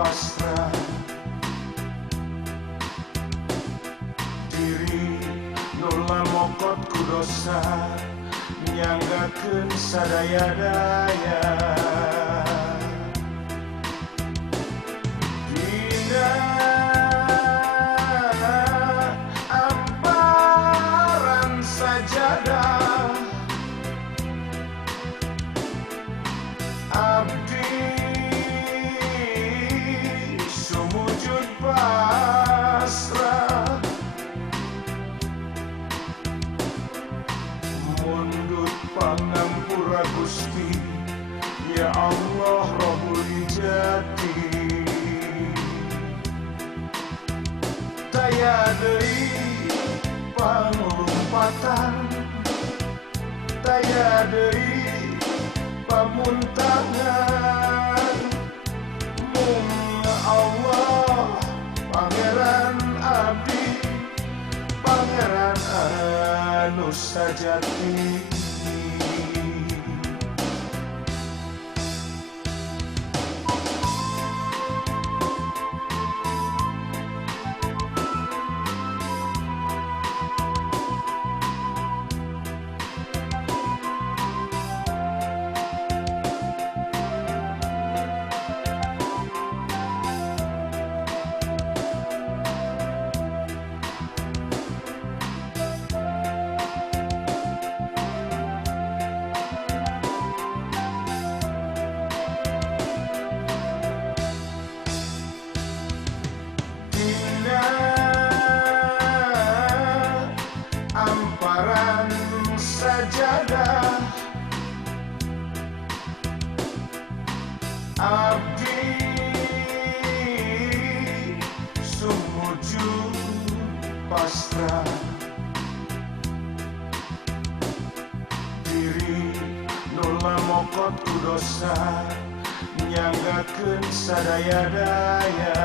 pasrah diri nula mokot ku dosa nyanggakeun sadaya-daya Dina Amparan Sajadah abdi sumujud pasrah mundut pangampura Gusti ya Allah Rabbul Jati taya deui panglumpatan taya deui pamuntangan mung Allah pangeran abdi pangeran anu sajati Dina Amparan Sajadah abdi sumujud pasrah diri nula mokot ku dosa nyanggakeun sadaya-daya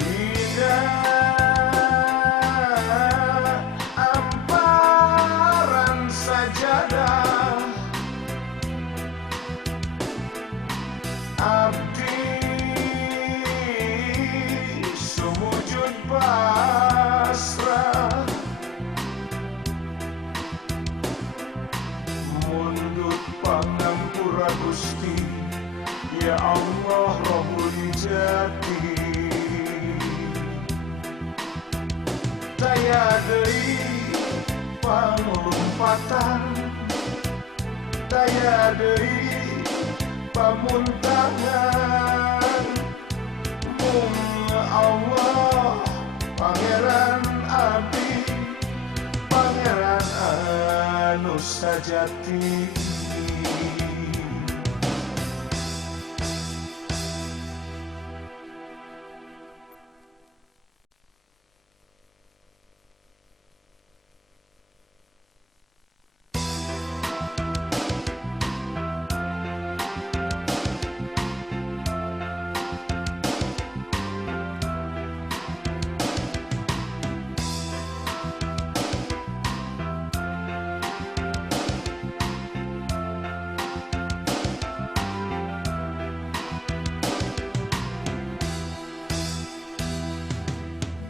Dina Amparan Sajadah abdi sumujud pasrah mundut pangampura Gusti ya Allah Rabbul Jati taya deui panglumpatan taya deui pamuntangan mung Allah pangeran abdi pangeran anu sajati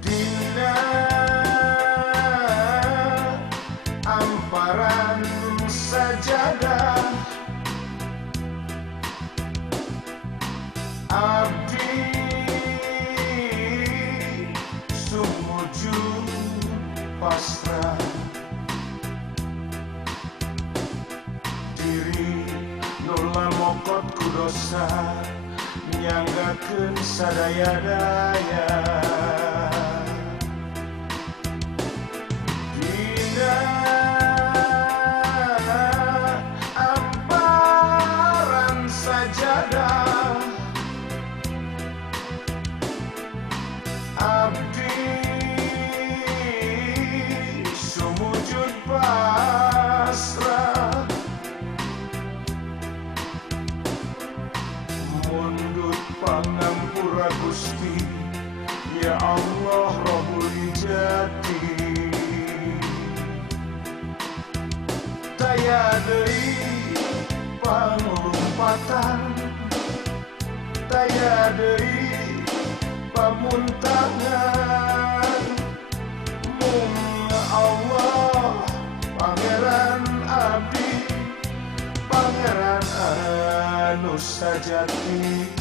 Dina Amparan Sajadah abdi sumujud pasrah diri nula mokot ku dosa nyanggakeun sadaya-daya Dina Amparan Sajadah abdi sumujud pasrah mundut pangampura Gusti ya Allah Rabbul Jati taya deui panglumpatan lompatan daya deui pamuntangan mung Allah Pangeran abdi Pangeran anu sajati.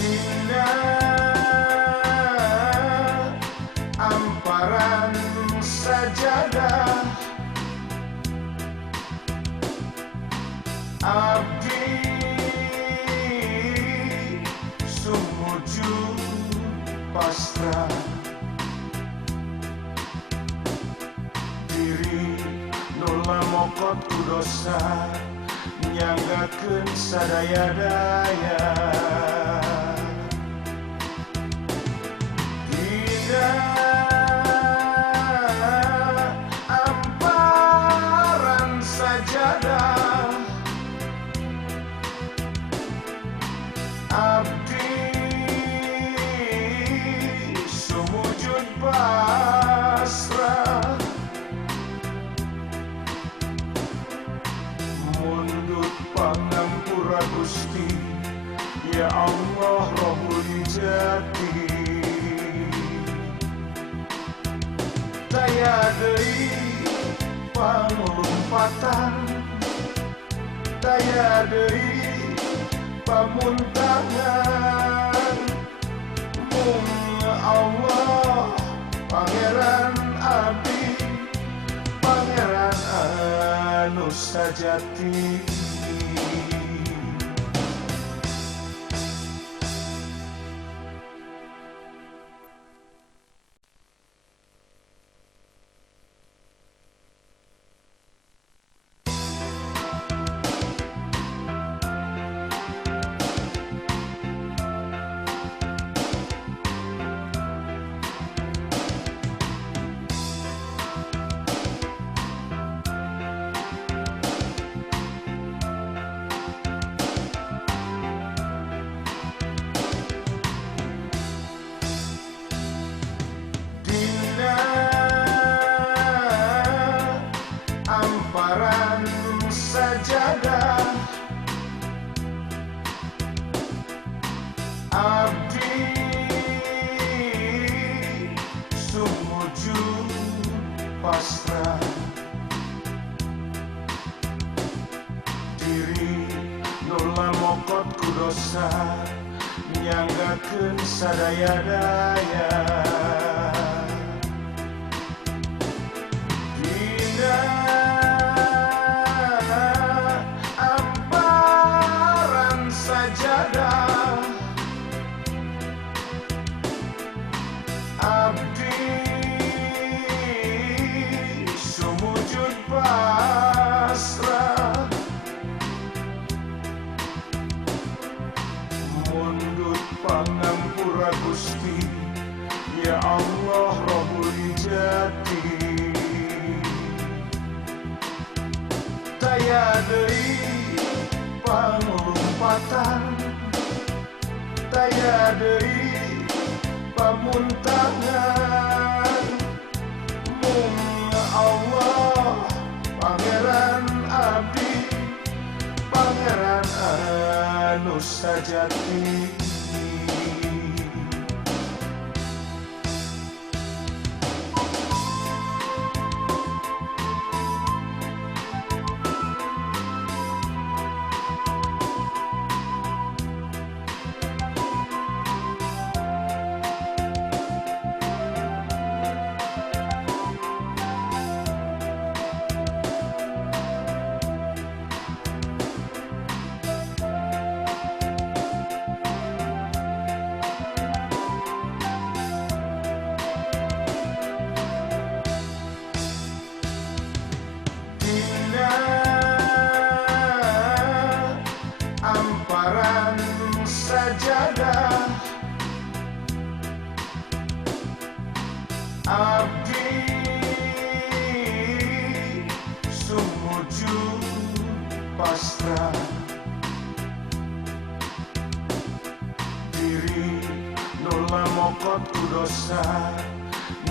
Dina Amparan Sajadah abdi sumuju pasrah diri nula mokot ku dosa nyanggakeun sadaya-daya. Dina Amparan Sajadah abdi sumujud pasrah mundut pangampura Gusti ya Allah Rabbul Jati daya deui pangumpatan daya deui pamuntangan mung Allah Pangeran abdi Pangeran anu sajati. Dina Amparan Sajadah abdi sumuju pasrah diri nula mokot ku dosa nyanggakeun sadaya-daya. Dina Amparan Sajadah abdi sumujud pasrah mundut pangampura Gusti ya Allah Rabbul Jati daya deui pangumpatan daya deui pamuntangan mung Allah Pangeran abdi Pangeran anu sajati. abdi sumuju pasrah diri nula mokot ku dosa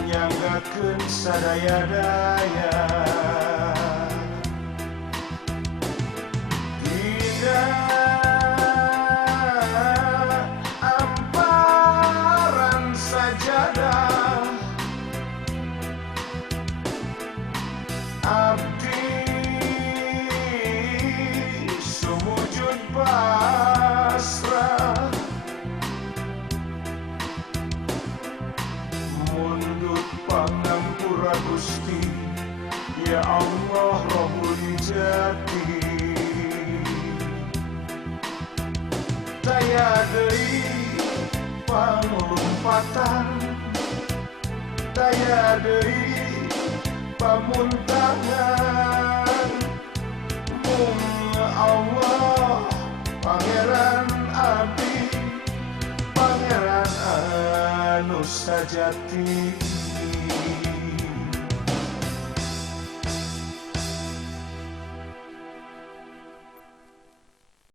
nyanggakeun sadaya-daya Dina Amparan Sajadah abdi sumujud pasrah mundut pangampura Gusti ya Allah Rabbul Jati daya deui panglumpatan daya deui pamuntangan mung Allah Pangeran abdi Pangeran anu sajati